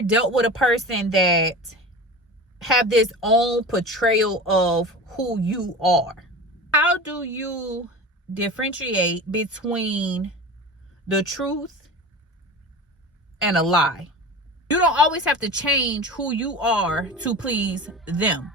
ever dealt with a person that have this own portrayal of who you are? How do you differentiate between the truth and a lie? You don't always have to change who you are to please them.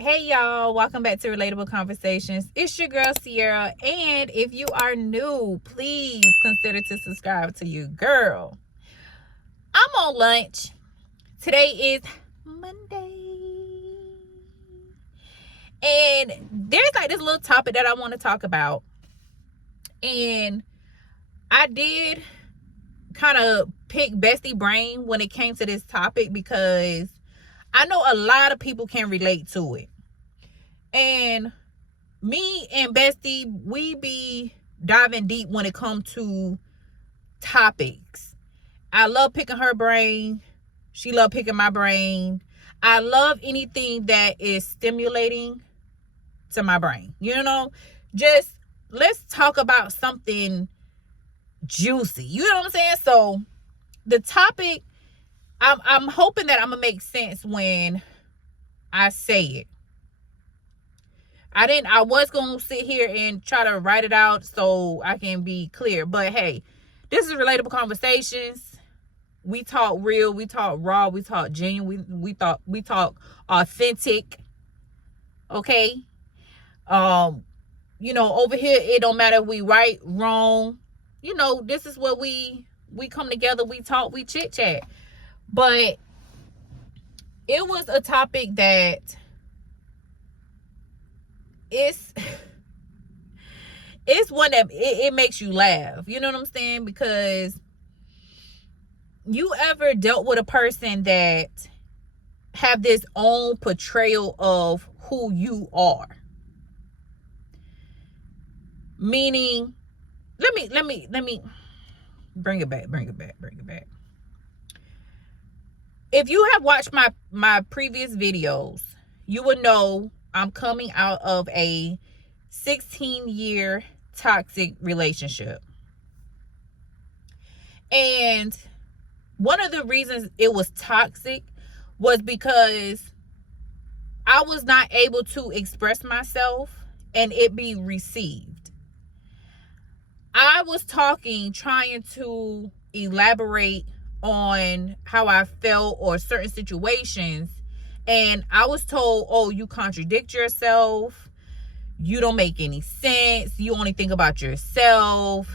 Hey y'all, welcome back to Relatable Conversations. It's your girl Sierra, and if you are new, please consider to subscribe to your girl. I'm on lunch. Today is Monday, and there's like this little topic that I want to talk about, and I did kind of pick bestie brain when it came to this topic because I know a lot of people can relate to it. And me and Bestie, we be diving deep when it comes to topics. I love picking her brain. She love picking my brain. I love anything that is stimulating to my brain. You know, just let's talk about something juicy. You know what I'm saying? So the topic, I'm hoping that I'm gonna make sense when I say it. I was gonna sit here and try to write it out so I can be clear, but hey, this is Relatable Conversations. We talk real, we talk raw, we talk genuine, we talk authentic. Okay. Over here it don't matter if we right, wrong. This is where we come together, we talk, we chit chat. But it was a topic that it's one that it makes you laugh. You know what I'm saying? Because you ever dealt with a person that have this own portrayal of who you are? Meaning, let me bring it back. If you have watched my previous videos, you would know I'm coming out of a 16-year toxic relationship. And one of the reasons it was toxic was because I was not able to express myself and it be received. I was trying to elaborate on how I felt or certain situations, and I was told, oh, you contradict yourself, you don't make any sense, you only think about yourself,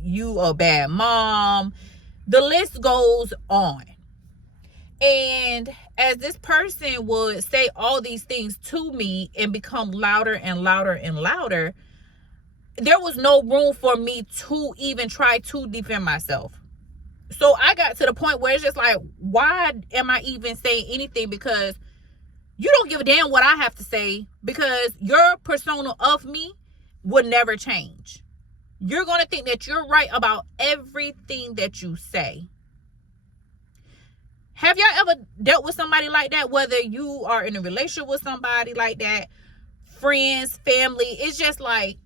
you a bad mom. The list goes on. And as this person would say all these things to me and become louder and louder and louder, there was no room for me to even try to defend myself. So I got to the point where it's just like, why am I even saying anything? Because you don't give a damn what I have to say, because your persona of me would never change. You're going to think that you're right about everything that you say. Have y'all ever dealt with somebody like that? Whether you are in a relationship with somebody like that, friends, family, it's just like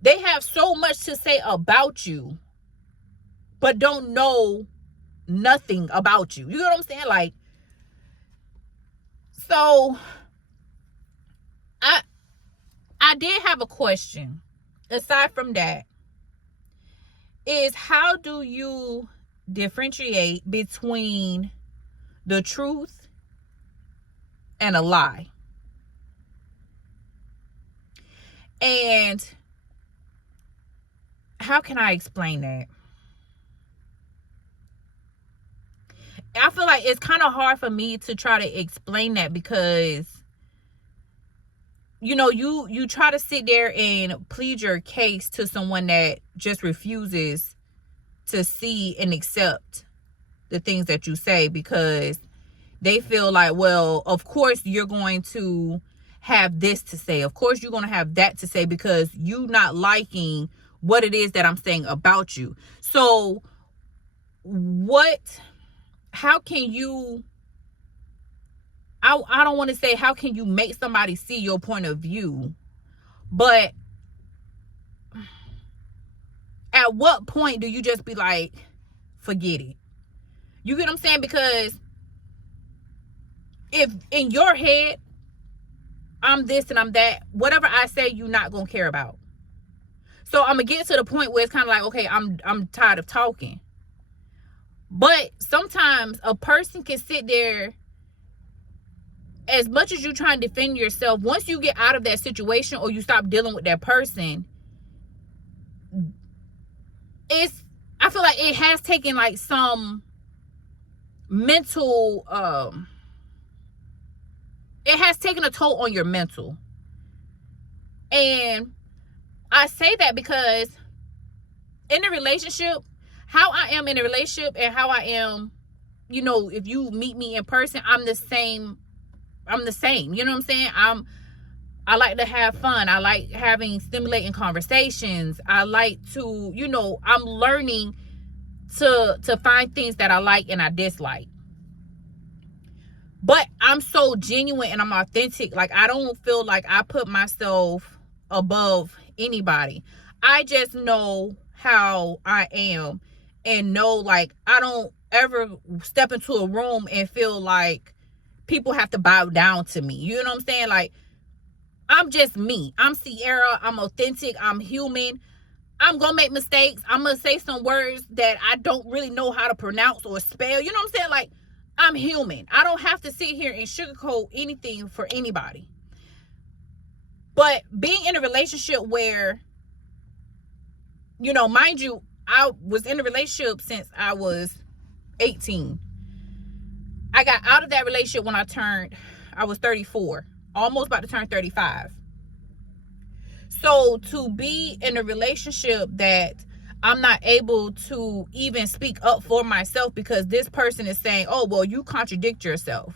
they have so much to say about you, but don't know nothing about you. You know what I'm saying? Like, so I did have a question. Aside from that, is how do you differentiate between the truth and a lie? And how can I explain that? I feel like it's kind of hard for me to try to explain that because you try to sit there and plead your case to someone that just refuses to see and accept the things that you say, because they feel like, well, of course you're going to have this to say. Of course you're going to have that to say, because you not liking what it is that I'm saying about you. So how can you, I don't want to say how can you make somebody see your point of view, but at what point do you just be like, forget it? You get what I'm saying? Because if in your head, I'm this and I'm that, whatever I say, you're not going to care about. So I'm going to get to the point where it's kind of like, okay, I'm tired of talking. But sometimes a person can sit there, as much as you try and defend yourself, once you get out of that situation or you stop dealing with that person, I feel like it has taken like some mental, it has taken a toll on your mental. And I say that because in a relationship, how I am in a relationship and how I am, if you meet me in person, I'm the same. You know what I'm saying? I like to have fun. I like having stimulating conversations. I like to, I'm learning to find things that I like and I dislike. But I'm so genuine and I'm authentic. Like, I don't feel like I put myself above anybody. I just know how I am, and know, like, I don't ever step into a room and feel like people have to bow down to me. You know what I'm saying? Like, I'm just me. I'm Sierra. I'm authentic. I'm human. I'm going to make mistakes. I'm going to say some words that I don't really know how to pronounce or spell. You know what I'm saying? Like, I'm human. I don't have to sit here and sugarcoat anything for anybody. But being in a relationship where, mind you, I was in a relationship since I was 18. I got out of that relationship when I was 34, almost about to turn 35. So to be in a relationship that I'm not able to even speak up for myself because this person is saying, oh, well, you contradict yourself.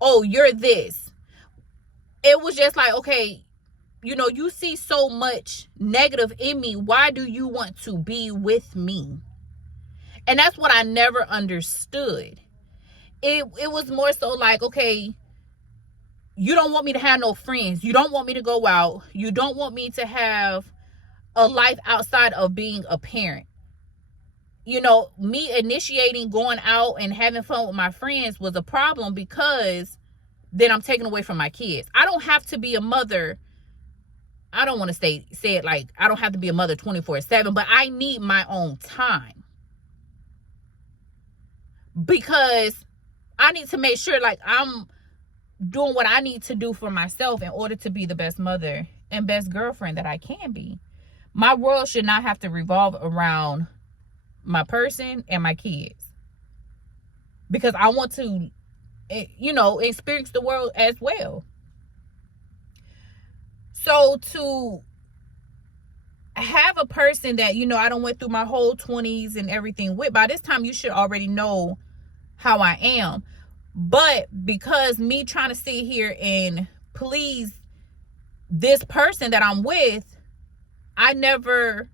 Oh, you're this. It was just like, okay, you see so much negative in me. Why do you want to be with me? And that's what I never understood. It was more so like, okay, you don't want me to have no friends. You don't want me to go out. You don't want me to have a life outside of being a parent. Me initiating going out and having fun with my friends was a problem, because then I'm taking away from my kids. I don't have to be a mother. I don't want to say it like I don't have to be a mother 24/7, but I need my own time, because I need to make sure like I'm doing what I need to do for myself in order to be the best mother and best girlfriend that I can be. My world should not have to revolve around my person and my kids, because I want to, experience the world as well. So to have a person that, I don't went through my whole 20s and everything with, by this time you should already know how I am. But because me trying to sit here and please this person that I'm with, I never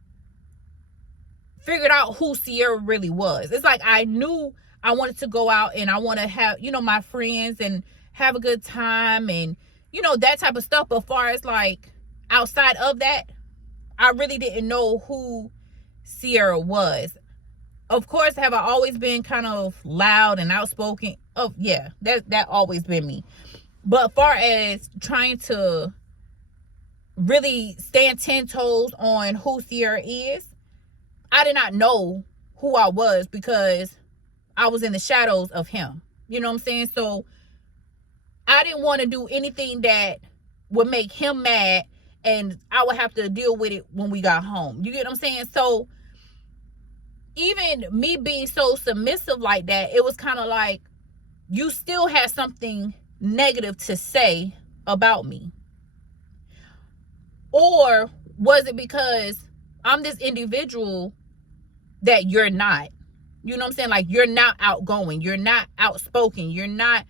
figured out who Sierra really was. It's like I knew I wanted to go out and I want to have, my friends and have a good time and, that type of stuff. But far as like outside of that, I really didn't know who Sierra was. Of course, have I always been kind of loud and outspoken? Oh, yeah, that always been me. But far as trying to really stand 10 toes on who Sierra is, I did not know who I was because I was in the shadows of him. You know what I'm saying? So I didn't want to do anything that would make him mad and I would have to deal with it when we got home. You get what I'm saying? So even me being so submissive like that, it was kind of like, you still had something negative to say about me. Or was it because I'm this individual that you're not? You know what I'm saying? Like, you're not outgoing, you're not outspoken, you're not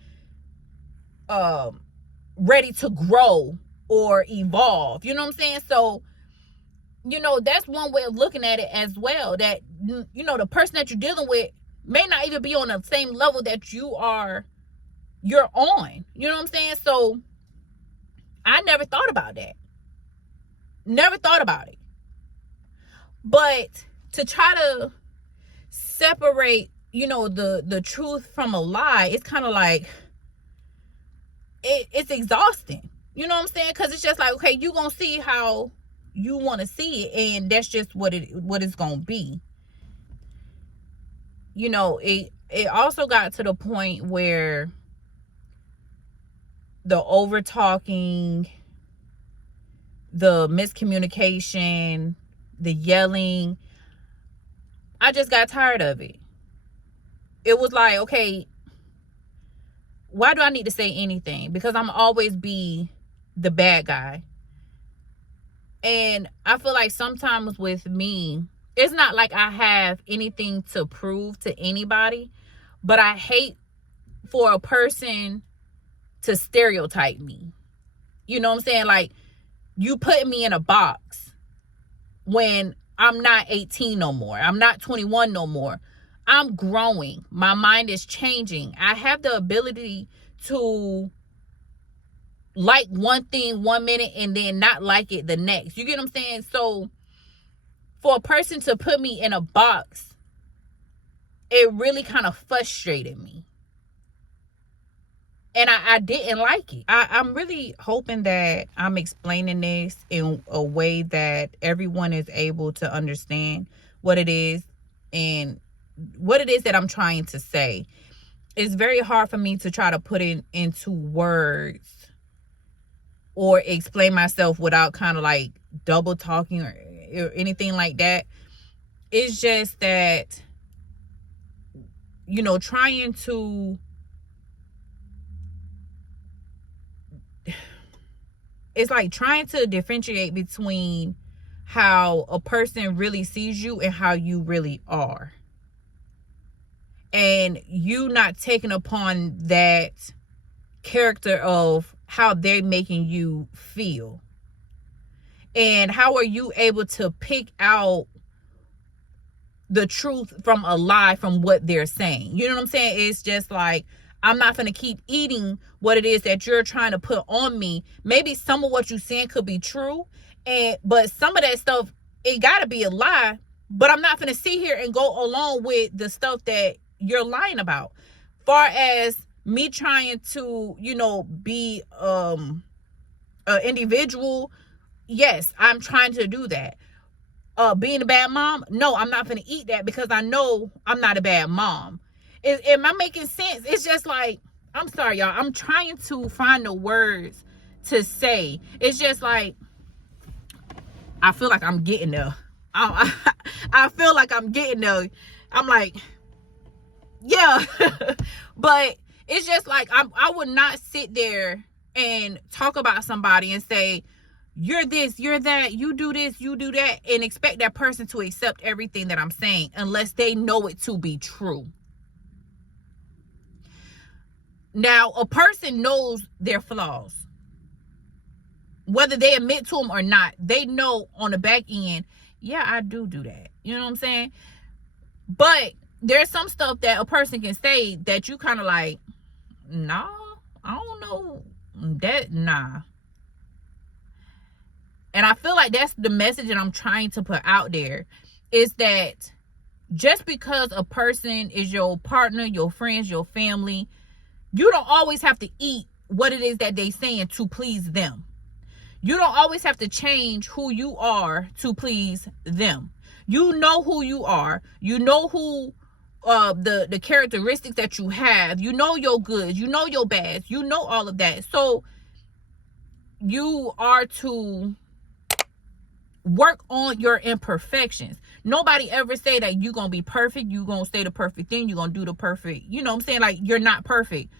ready to grow or evolve. You know what I'm saying? So, that's one way of looking at it as well. That, the person that you're dealing with may not even be on the same level that you're on. You know what I'm saying? So I never thought about that. Never thought about it. But to try to separate, the truth from a lie, it's kind of like, it's exhausting. You know what I'm saying? Because it's just like, okay, you gonna see how you want to see it, and that's just what it's gonna be. It also got to the point where the over talking, the miscommunication, the yelling, I just got tired of it. It was like, okay, why do I need to say anything? Because I'm always be the bad guy. And I feel like sometimes with me, it's not like I have anything to prove to anybody, but I hate for a person to stereotype me. You know what I'm saying? Like, you put me in a box when I'm not 18 no more. I'm not 21 no more. I'm growing. My mind is changing. I have the ability to like one thing 1 minute and then not like it the next. You get what I'm saying? So for a person to put me in a box, it really kind of frustrated me. And I didn't like it. I'm really hoping that I'm explaining this in a way that everyone is able to understand what it is and what it is that I'm trying to say. It's very hard for me to try to put it into words or explain myself without kind of like double talking or anything like that. It's just that, trying to, it's like trying to differentiate between how a person really sees you and how you really are. And you not taking upon that character of how they're making you feel. And how are you able to pick out the truth from a lie from what they're saying? You know what I'm saying? It's just like, I'm not going to keep eating what it is that you're trying to put on me. Maybe some of what you're saying could be true, but some of that stuff, it got to be a lie. But I'm not going to sit here and go along with the stuff that you're lying about. Far as me trying to, be an individual, yes, I'm trying to do that. Being a bad mom, no, I'm not going to eat that because I know I'm not a bad mom. Am I making sense? It's just like, I'm sorry, y'all. I'm trying to find the words to say. It's just like, I feel like I'm getting there. I feel like I'm getting there. I'm like, yeah. But it's just like, I would not sit there and talk about somebody and say, you're this, you're that, you do this, you do that, and expect that person to accept everything that I'm saying unless they know it to be true. Now, a person knows their flaws. Whether they admit to them or not, they know on the back end, yeah, I do that. You know what I'm saying? But there's some stuff that a person can say that you kind of like, nah, I don't know that, nah. And I feel like that's the message that I'm trying to put out there, is that just because a person is your partner, your friends, your family, you don't always have to eat what it is that they saying to please them. You don't always have to change who you are to please them. You know who you are. You know who the characteristics that you have. You know your goods. You know your bads. You know all of that. So you are to work on your imperfections. Nobody ever say that you're gonna be perfect, you're gonna say the perfect thing, you're gonna do the perfect, you know what I'm saying? Like, you're not perfect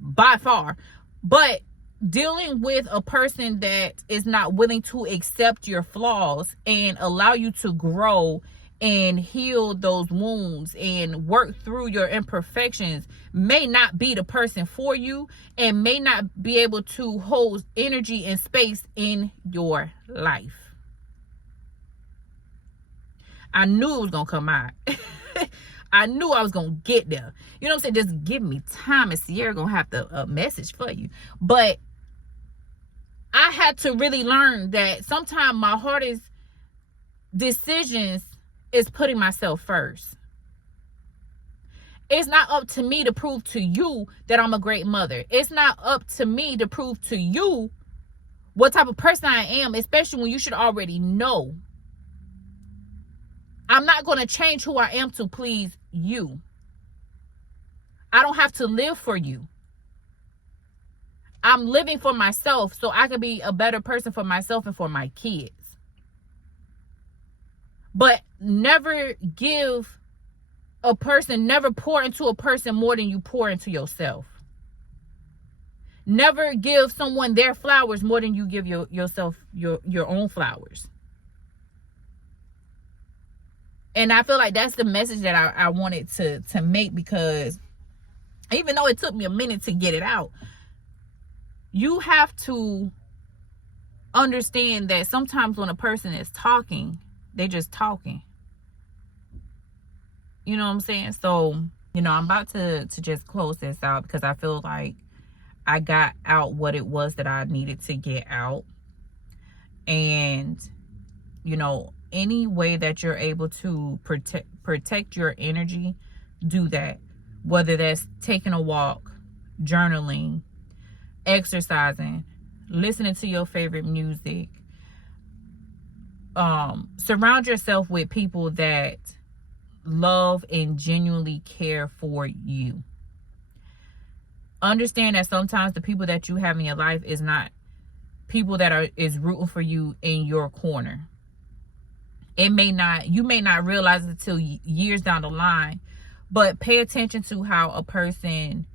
by far. But dealing with a person that is not willing to accept your flaws and allow you to grow and heal those wounds and work through your imperfections may not be the person for you, and may not be able to hold energy and space in your life. I knew it was gonna come out. I knew I was gonna get there. You know what I'm saying? Just give me time, and Sierra gonna have a message for you. But I had to really learn that sometimes my hardest decisions is putting myself first. It's not up to me to prove to you that I'm a great mother. It's not up to me to prove to you what type of person I am, especially when you should already know. I'm not going to change who I am to please you. I don't have to live for you. I'm living for myself so I can be a better person for myself and for my kids. But never pour into a person more than you pour into yourself. Never give someone their flowers more than you give yourself your own flowers. And I feel like that's the message that I wanted to make, because even though it took me a minute to get it out, you have to understand that sometimes when a person is talking, they're just talking. You know what I'm saying? So, I'm about to just close this out, because I feel like I got out what it was that I needed to get out. And, any way that you're able to protect your energy, do that. Whether that's taking a walk, journaling, exercising, listening to your favorite music. Surround yourself with people that love and genuinely care for you. Understand that sometimes the people that you have in your life is not people that is rooting for you in your corner. You may not realize it until years down the line, but pay attention to how a person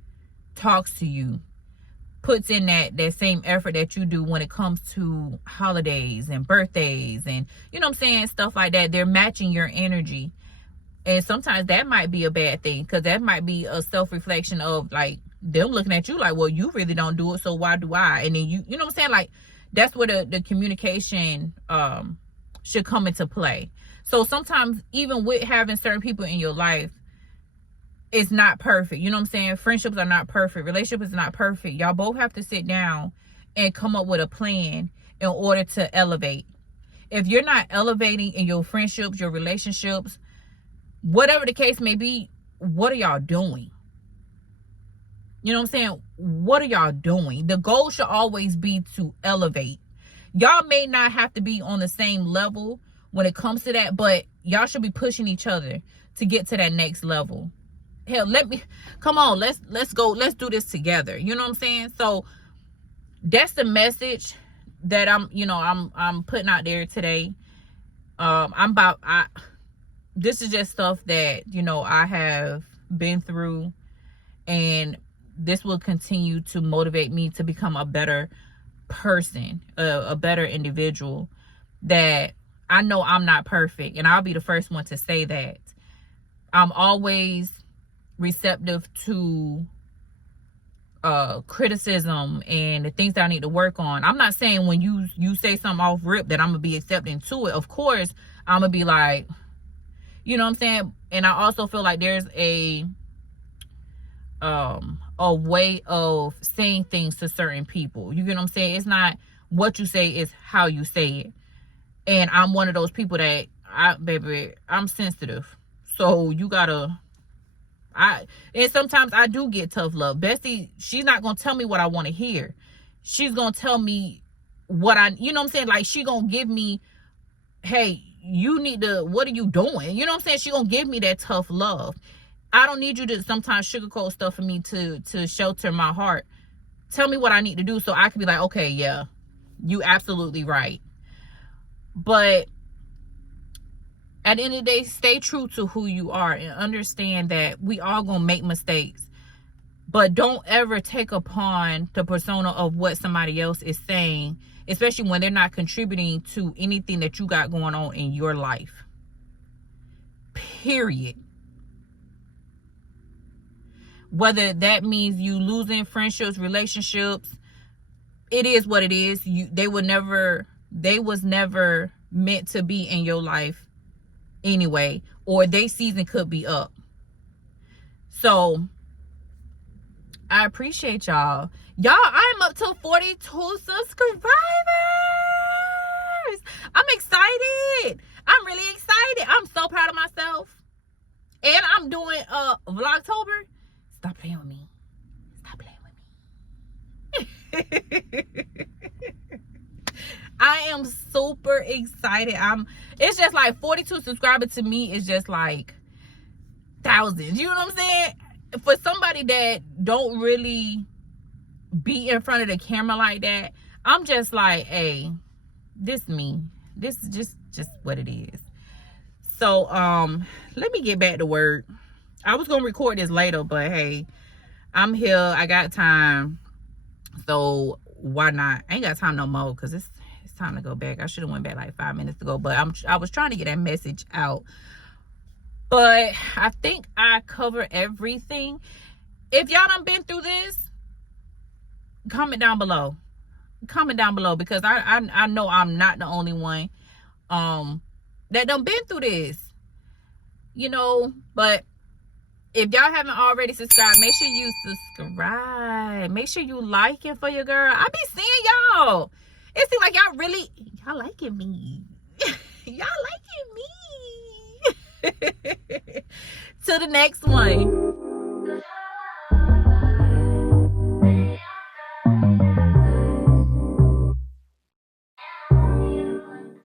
talks to you, puts in that same effort that you do when it comes to holidays and birthdays and, stuff like that. They're matching your energy. And sometimes that might be a bad thing, because that might be a self-reflection of like them looking at you like, well, you really don't do it, so why do I? And then you know what I'm saying? Like, that's where the communication should come into play. So sometimes even with having certain people in your life, it's not perfect. You know what I'm saying? Friendships are not perfect. Relationships is not perfect. Y'all both have to sit down and come up with a plan in order to elevate. If you're not elevating in your friendships, your relationships, whatever the case may be, what are y'all doing? You know what I'm saying? What are y'all doing? The goal should always be to elevate. Y'all may not have to be on the same level when it comes to that, but y'all should be pushing each other to get to that next level. Hell, come on, let's go, let's do this together. You know what I'm saying? So that's the message that I'm putting out there today. This is just stuff that, I have been through, and this will continue to motivate me to become a better person, a better individual. That I know I'm not perfect, and I'll be the first one to say that. I'm always receptive to criticism and the things that I need to work on. I'm not saying when you say something off rip that I'm gonna be accepting to it. Of course, I'm gonna be like, you know what I'm saying? And I also feel like there's a way of saying things to certain people. You get what I'm saying? It's not what you say, it's how you say it. And I'm one of those people that I'm sensitive. So you gotta, and sometimes I do get tough love. Bestie, she's not gonna tell me what I want to hear. She's gonna tell me what you know what I'm saying? Like, she gonna give me, hey, you need to, what are you doing? You know what I'm saying? She gonna give me that tough love. I don't need you to sometimes sugarcoat stuff for me to shelter my heart. Tell me what I need to do so I can be like, okay, yeah, you absolutely right. But at the end of the day, stay true to who you are and understand that we all gonna make mistakes. But don't ever take upon the persona of what somebody else is saying, especially when they're not contributing to anything that you got going on in your life. Period. Whether that means you losing friendships, relationships, it is what it is. They was never meant to be in your life anyway, or their season could be up. So I appreciate y'all. I'm up to 42 subscribers. I'm excited. I'm really excited. I'm so proud of myself. And I'm doing Vlogtober. Stop playing with me. Stop playing with me. I am super excited. It's just like 42 subscribers to me is just like thousands. You know what I'm saying? For somebody that don't really be in front of the camera like that, I'm just like, hey, this me. This is just what it is. So let me get back to work. I was gonna record this later, but hey, I'm here. I got time. So why not? I ain't got time no more because it's time to go back. I should have went back like 5 minutes ago, but I was trying to get that message out. But I think I cover everything. If y'all done been through this, comment down below. Comment down below, because I know I'm not the only one that done been through this. You know, but if y'all haven't already subscribed, make sure you subscribe. Make sure you like it for your girl. I be seeing y'all. It seems like y'all liking me. Y'all liking me. Till the next one.